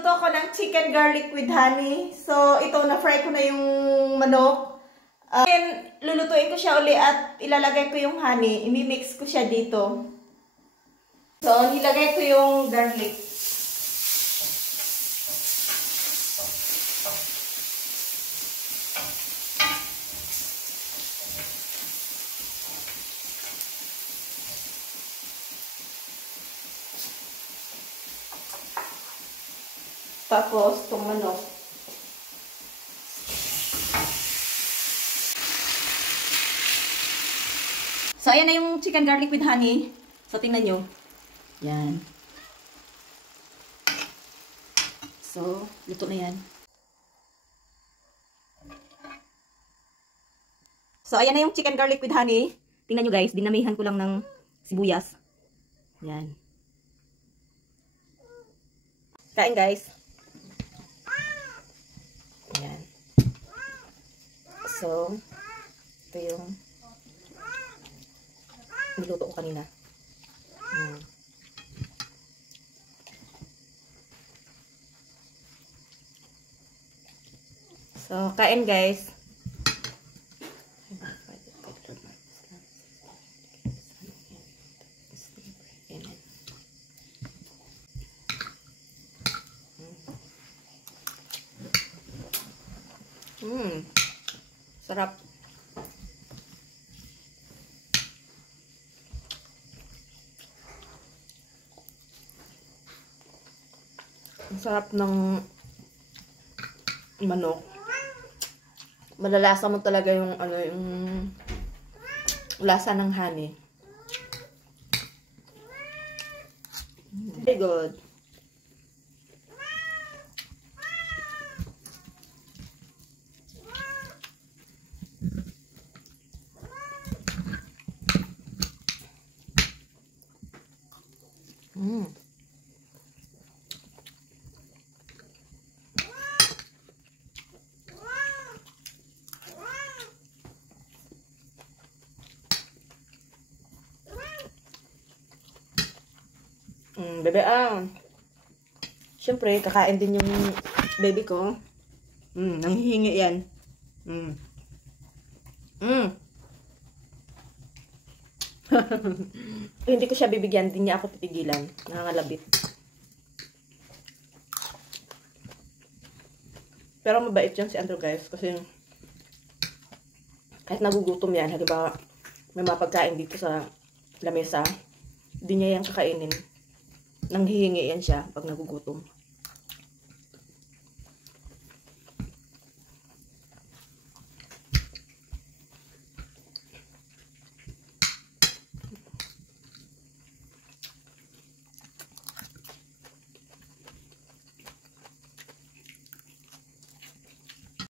Magluluto ako ng chicken garlic with honey. So, ito, na-fry ko na yung manok. Then, lulutuin ko siya uli at ilalagay ko yung honey. Imimix ko siya dito. So, nilagay ko yung garlic. Tapos, itong manok. So, ayan na yung chicken garlic with honey. So, tingnan nyo. Yan. So, luto na yan. So, ayan na yung chicken garlic with honey. Tingnan nyo guys, dinamihan ko lang ng sibuyas. Yan. Kain guys. Ayan. So, ito yung niluto ko kanina. So, kain guys. Sarap. Ang sarap ng manok. Malalasa mo talaga yung yung lasa ng honey. Very good. Bebe, syempre, kakain din yung baby ko. Nanghihingi yan. Hindi ko siya bibigyan, hindi niya ako titigilan. Nangangalabit. Pero mabait yan si Andrew guys, kasi kahit nagugutom yan, halimbawa may mga pagkain dito sa lamesa, hindi niya yan kakainin. Nanghihingi yan siya pag nagugutom.